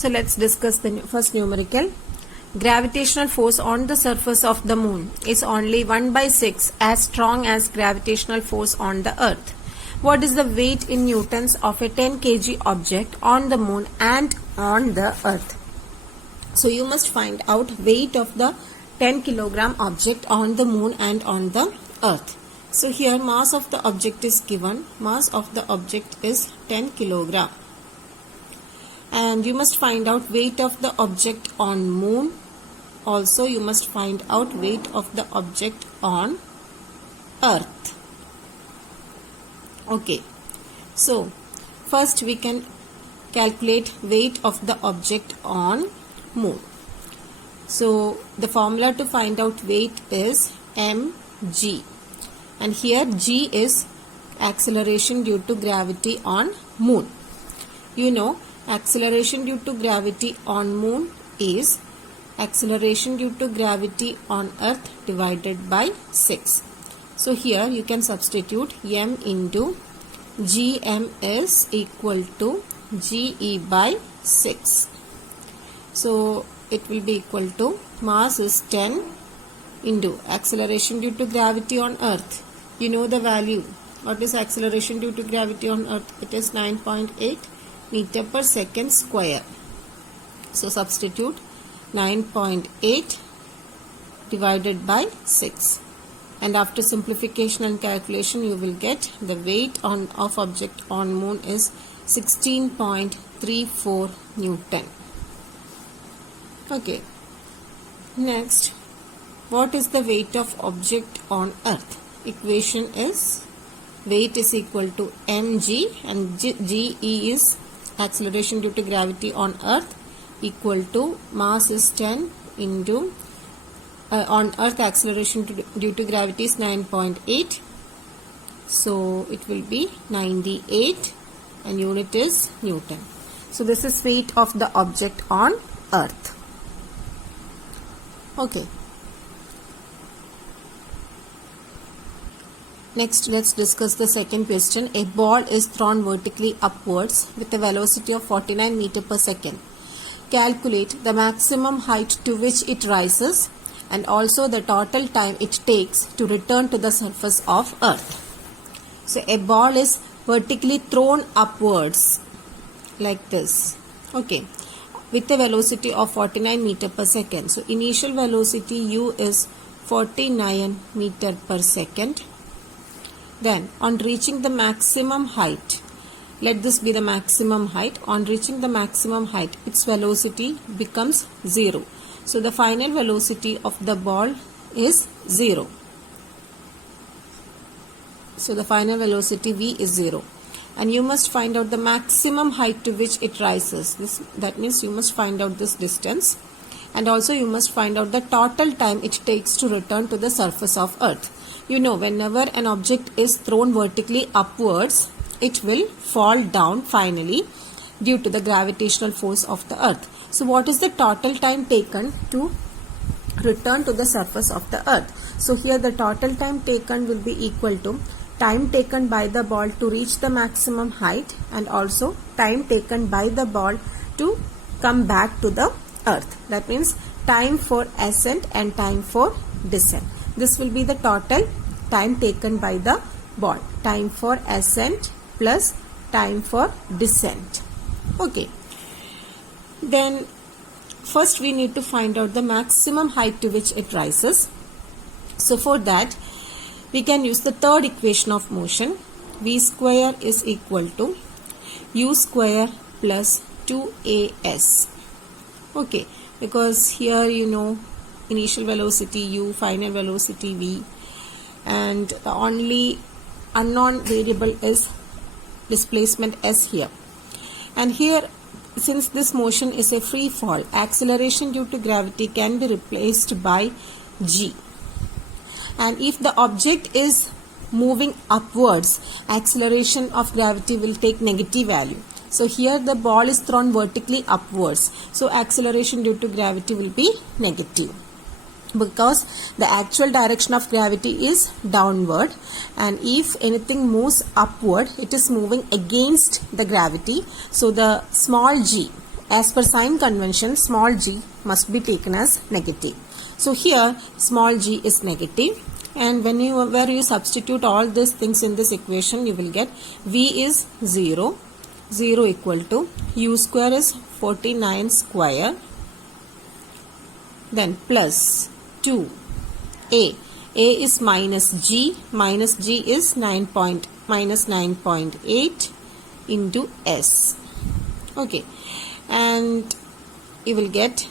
So let's discuss the first numerical. Gravitational force on the surface of the moon is only 1/6 as strong as gravitational force on the earth. What is the weight in newtons of a 10 kg object on the moon and on the earth? So you must find out weight of the 10 kilogram object on the moon and on the earth. So here mass of the object is given. Mass of the object is 10 kilogram. And you must find out weight of the object on moon. Also you must find out weight of the object on earth. Okay, so first we can calculate weight of the object on moon. So the formula to find out weight is mg, and here g is acceleration due to gravity on moon. You know, acceleration due to gravity on moon is acceleration due to gravity on earth divided by 6. So here you can substitute m into gm is equal to ge by 6. So it will be equal to mass is 10 into acceleration due to gravity on earth. You know the value. What is acceleration due to gravity on earth? It is 9.8 meter per second square. So substitute 9.8 divided by 6, and after simplification and calculation you will get the weight of object on moon is 16.34 Newton. Okay, next, what is the weight of object on earth? Equation is weight is equal to mg, and ge is acceleration due to gravity on earth, equal to mass is 10 into on earth acceleration due to gravity is 9.8, so it will be 98, and unit is Newton. So this is weight of the object on earth. Okay, next let's discuss the second question. A ball is thrown vertically upwards with a velocity of 49 meter per second. Calculate the maximum height to which it rises and also the total time it takes to return to the surface of earth. So a ball is vertically thrown upwards like this, okay, with a velocity of 49 meter per second. So initial velocity u is 49 meter per second. Then on reaching the maximum height, let this be the maximum height. On reaching the maximum height, its velocity becomes 0. So the final velocity of the ball is 0. So the final velocity v is 0. And you must find out the maximum height to which it rises. That means you must find out this distance. And also you must find out the total time it takes to return to the surface of earth. You know, whenever an object is thrown vertically upwards, it will fall down finally due to the gravitational force of the earth. So what is the total time taken to return to the surface of the earth? So here the total time taken will be equal to time taken by the ball to reach the maximum height, and also time taken by the ball to come back to the earth. That means time for ascent and time for descent. This will be the total time taken by the ball. Time for ascent plus time for descent. Okay. Then first we need to find out the maximum height to which it rises. So for that we can use the third equation of motion. V square is equal to u square plus 2as. Okay, because here you know initial velocity u, final velocity v, and the only unknown variable is displacement s here. And here, since this motion is a free fall, acceleration due to gravity can be replaced by g. And if the object is moving upwards, acceleration of gravity will take negative value. So here the ball is thrown vertically upwards, so acceleration due to gravity will be negative, because the actual direction of gravity is downward, and if anything moves upward, it is moving against the gravity. So the small g as per sign convention, small g must be taken as negative. So here small g is negative, and where you substitute all these things in this equation, you will get v is 0, 0 equal to u square is 49 square, then plus 2 a is minus g is minus 9.8 into s. Okay, and you will get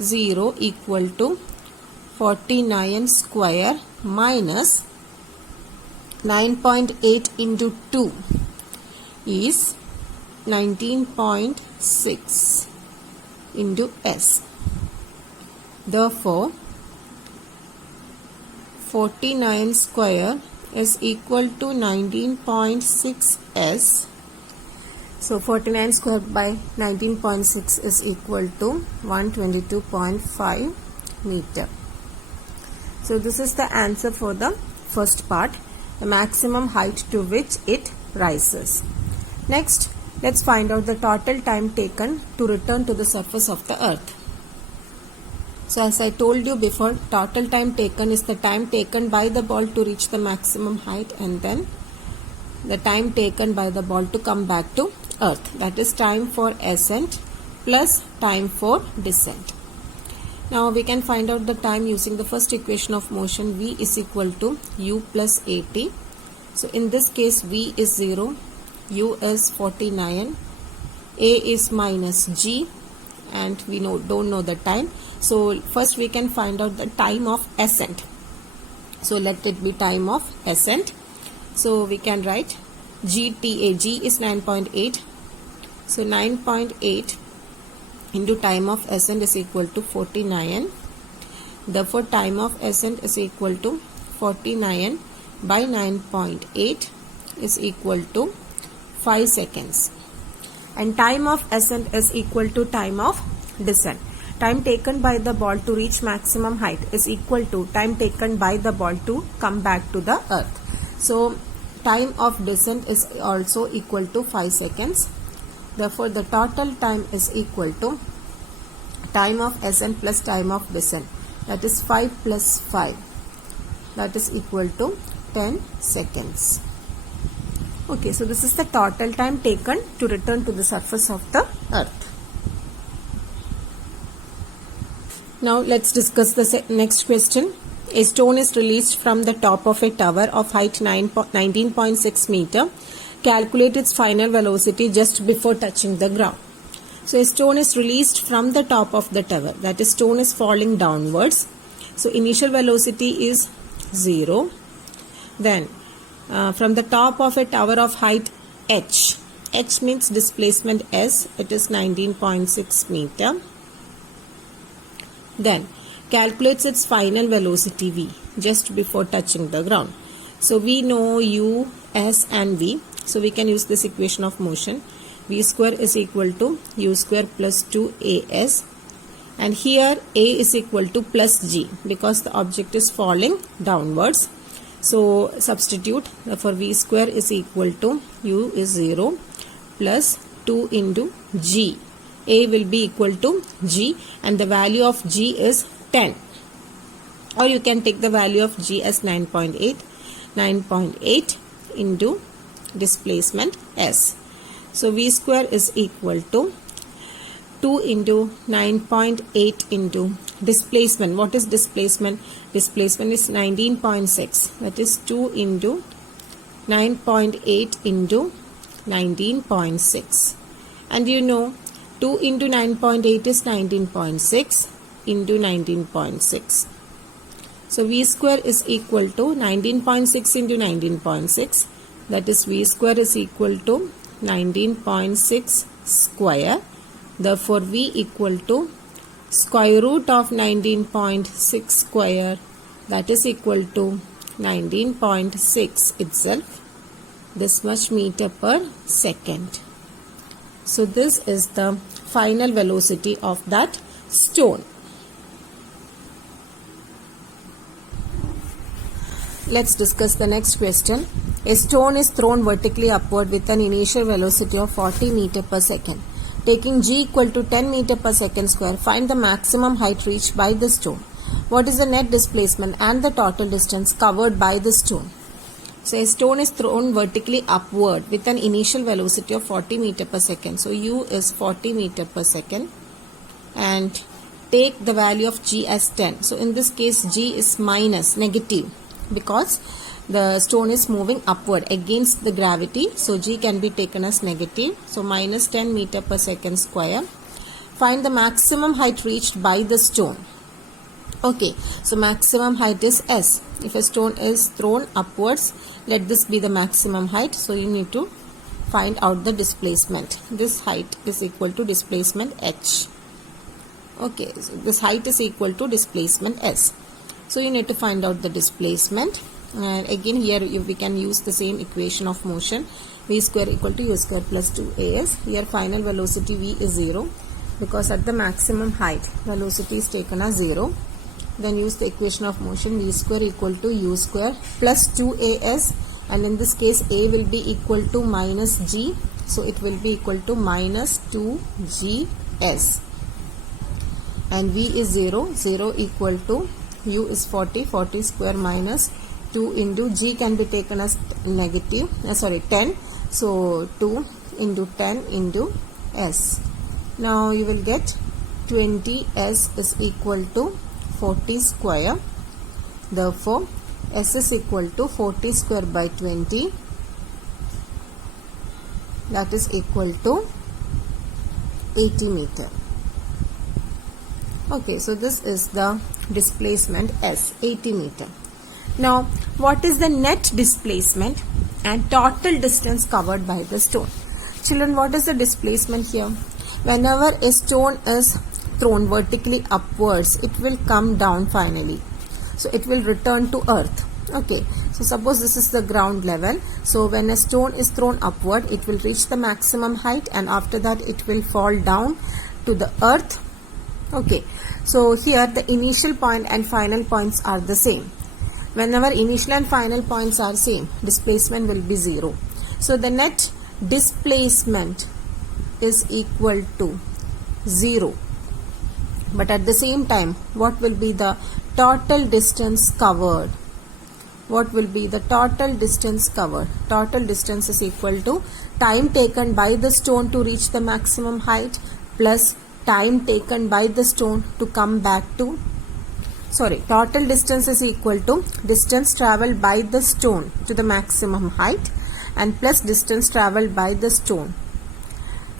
0 equal to 49 square minus 9.8 into 2 is 19.6 into s. Therefore 49 square is equal to 19.6 s. So 49 square by 19.6 is equal to 122.5 meter. So this is the answer for the first part, the maximum height to which it rises. Next, let's find out the total time taken to return to the surface of the earth. So as I told you before, total time taken is the time taken by the ball to reach the maximum height, and then the time taken by the ball to come back to earth. That is time for ascent plus time for descent. Now we can find out the time using the first equation of motion, v is equal to u plus at. So in this case v is 0, u is 49, a is minus g, and we don't know the time. So first we can find out the time of ascent. So let it be time of ascent. So we can write GTA, G is 9.8. So 9.8 into time of ascent is equal to 49. Therefore time of ascent is equal to 49 by 9.8 is equal to 5 seconds. And time of ascent is equal to time of descent. Time taken by the ball to reach maximum height is equal to time taken by the ball to come back to the earth. So time of descent is also equal to 5 seconds. Therefore the total time is equal to time of ascent plus time of descent. That is 5 plus 5. That is equal to 10 seconds. Okay, so this is the total time taken to return to the surface of the earth. Now let's discuss the next question. A stone is released from the top of a tower of height 19.6 meter. Calculate its final velocity just before touching the ground. So a stone is released from the top of the tower. That is, stone is falling downwards. So initial velocity is 0. Then from the top of a tower of height h. H means displacement s. It is 19.6 meter. Then calculates its final velocity v just before touching the ground. So we know u, s and v. So we can use this equation of motion. V square is equal to u square plus 2as. And here a is equal to plus g because the object is falling downwards. So substitute. Therefore v square is equal to u is 0 plus 2 into g. A will be equal to g, and the value of g is 10. Or you can take the value of g as 9.8. 9.8 into displacement s. So v square is equal to 2 into 9.8 into displacement. What is displacement? Displacement is 19.6. That is 2 into 9.8 into 19.6. And you know 2 into 9.8 is 19.6 into 19.6. So v square is equal to 19.6 into 19.6. That is v square is equal to 19.6 square. Therefore v equal to square root of 19.6 square. That is equal to 19.6 itself. This much meter per second. So this is the final velocity of that stone. Let's discuss the next question. A stone is thrown vertically upward with an initial velocity of 40 meter per second. Taking g equal to 10 meter per second square, find the maximum height reached by the stone. What is the net displacement and the total distance covered by the stone? So a stone is thrown vertically upward with an initial velocity of 40 meter per second. So u is 40 meter per second, and take the value of g as 10. So in this case g is minus, negative, because the stone is moving upward against the gravity. So g can be taken as negative. So minus 10 meter per second square. Find the maximum height reached by the stone. Okay, so maximum height is s. If a stone is thrown upwards, let this be the maximum height. So you need to find out the displacement. This height is equal to displacement h. Okay, so this height is equal to displacement s. So you need to find out the displacement. And again here we can use the same equation of motion. V square equal to u square plus 2as. Here final velocity v is 0, because at the maximum height velocity is taken as 0. Then use the equation of motion, v square equal to u square plus 2as, and in this case a will be equal to minus g. So it will be equal to minus 2gs. And v is 0, 0 equal to u is 40, 40 square minus 2 into g can be taken as negative, 10. So 2 into 10 into s. Now you will get 20s is equal to 40 square. Therefore s is equal to 40 square by 20. That is equal to 80 meter. Okay, so this is the displacement s, 80 meter. Now, what is the net displacement and total distance covered by the stone? Children, what is the displacement here? Whenever a stone is thrown vertically upwards, it will come down finally. So, it will return to earth. Okay, so suppose this is the ground level. So, when a stone is thrown upward, it will reach the maximum height, and after that it will fall down to the earth. Okay, so here the initial point and final points are the same. Whenever initial and final points are same, displacement will be 0. So the net displacement is equal to 0. But at the same time, what will be the total distance covered? What will be the total distance covered? Total distance is equal to time taken by the stone to reach the maximum height plus time taken by the stone to come back to, total distance is equal to distance traveled by the stone to the maximum height and plus distance traveled by the stone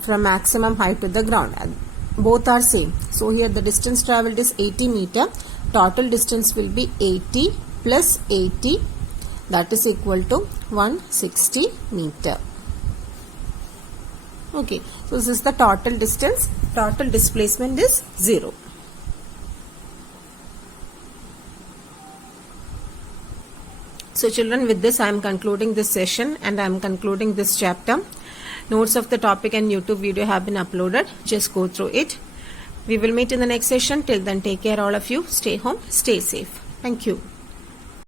from maximum height to the ground. Both are same. So here the distance traveled is 80 meter. Total distance will be 80 plus 80, that is equal to 160 meter. Okay, so this is the total distance. Total displacement is 0. So children, with this I am concluding this session and I am concluding this chapter. Notes of the topic and YouTube video have been uploaded. Just go through it. We will meet in the next session. Till then, take care all of you. Stay home, stay safe. Thank you.